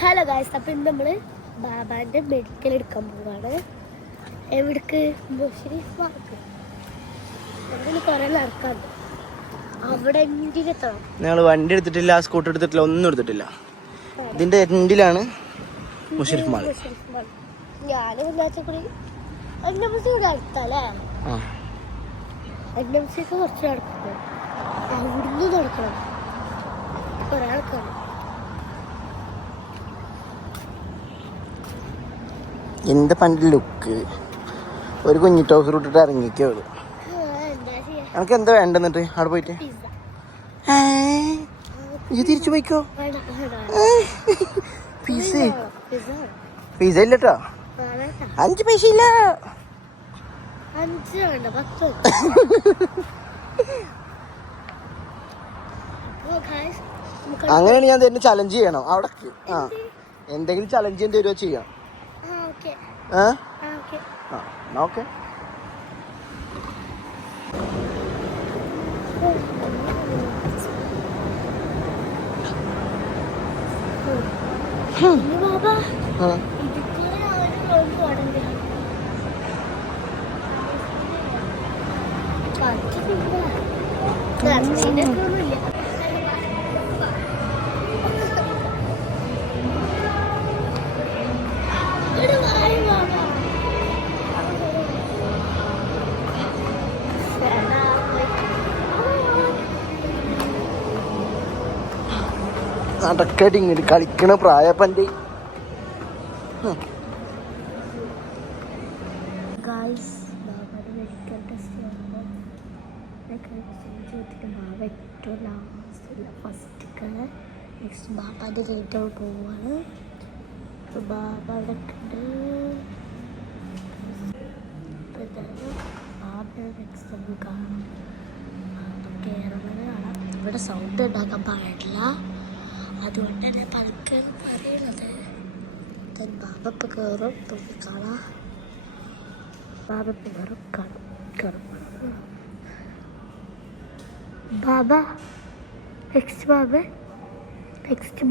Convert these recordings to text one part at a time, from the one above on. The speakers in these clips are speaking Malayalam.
ഹലോ ഗായ്സ്, അപ്പം ഇന്ന് നമ്മൾ ബാബാൻ്റെ മെഡിക്കൽ എടുക്കാൻ പോവാണ്. എവിടേക്ക്? മുഷരീഫ് പാർക്ക്. അവിടെ കുറേ നടക്കാണ്ട്. അവിടെ എത്തിയെത്തണം. ഞങ്ങൾ വണ്ടി എടുത്തിട്ടില്ല, സ്കൂട്ടർ എടുത്തിട്ടില്ല, ഒന്നും എടുത്തിട്ടില്ല. ഇതിന്റെ എൻഡിലാണ് മുഷരീഫ് മാൾ. ഞാൻ വിചാരിച്ചൂടി NMC ഇവിടെ അടുത്തല്ലേ? NMC കുറച്ച് നടക്കണം, അവിടുന്ന് നടക്കണം, കുറേ നടക്കണം. എന്താ പണ്ട് ലുക്ക്, ഒരു കുഞ്ഞി ടോസർ ഇട്ടിട്ട് ഇറങ്ങിക്കോ. എനിക്ക് എന്താ വേണ്ടെന്നിട്ട് അവിടെ പോയിട്ട് ഇത് തിരിച്ചു പോയിക്കോ. പിസ ഇല്ലട്ടോ, 5 പൈസ ഇല്ല. 5 വേണ്ട, 10. അങ്ങനെയാണ് ഞാൻ തന്നെ ചലഞ്ച് ചെയ്യണം അവിടെ. എന്തെങ്കിലും ചലഞ്ച് ചെയ്യേണ്ടി വരുമോ ചെയ്യാം. ഓക്കെ. നടക്കടി ഇങ്ങോട്ട് കളിക്കണ പ്രായപ്പൻ്റെ. മെഡിക്കൽ ടെസ്റ്റ് ബാബ ഏറ്റവും ലാസ്റ്റ് ഫസ്റ്റ് നെക്സ്റ്റ് ബാബാൻ്റെ ഡേറ്റ് പോവാണ്. ബാബ അവിടെ ബാബയുടെ നെക്സ്റ്റ് നമുക്ക് കാണാം. കേരളത്തിൽ കാണാം. ഇവിടെ സൗണ്ട് ഉണ്ടാക്കാൻ പാടില്ല, അതുകൊണ്ട് തന്നെ പതുക്കെ പറയുന്നത്. ബാബ ഇപ്പം കയറും, നമുക്ക് കാണാം. ബാബ ഇപ്പം കയറും, കയറും. ബാബ നെക്സ്റ്റ്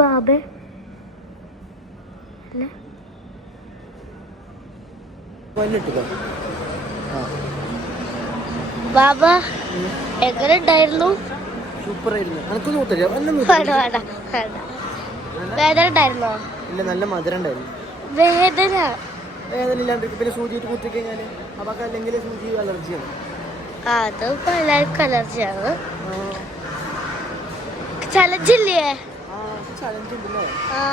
ബാബ അല്ലേ? ബാബ എങ്ങനെ ഉണ്ടായിരുന്നു? വേദന ഉണ്ടായിരുന്നോ? ഇല്ല, നല്ല മധുരം ഉണ്ടായിരുന്നു. വേദന ഇല്ലാണ്ട് പിന്നെ സൂചി കുത്തി കഴിഞ്ഞാല് അവർക്ക് അല്ലെങ്കിൽ സൂചി അലർജിയാണ്. അതിപ്പോ എല്ലാവർക്കും അലർജിയാണ്. ചലഞ്ചില്ലേ? ചലഞ്ച് ഉണ്ടല്ലേ?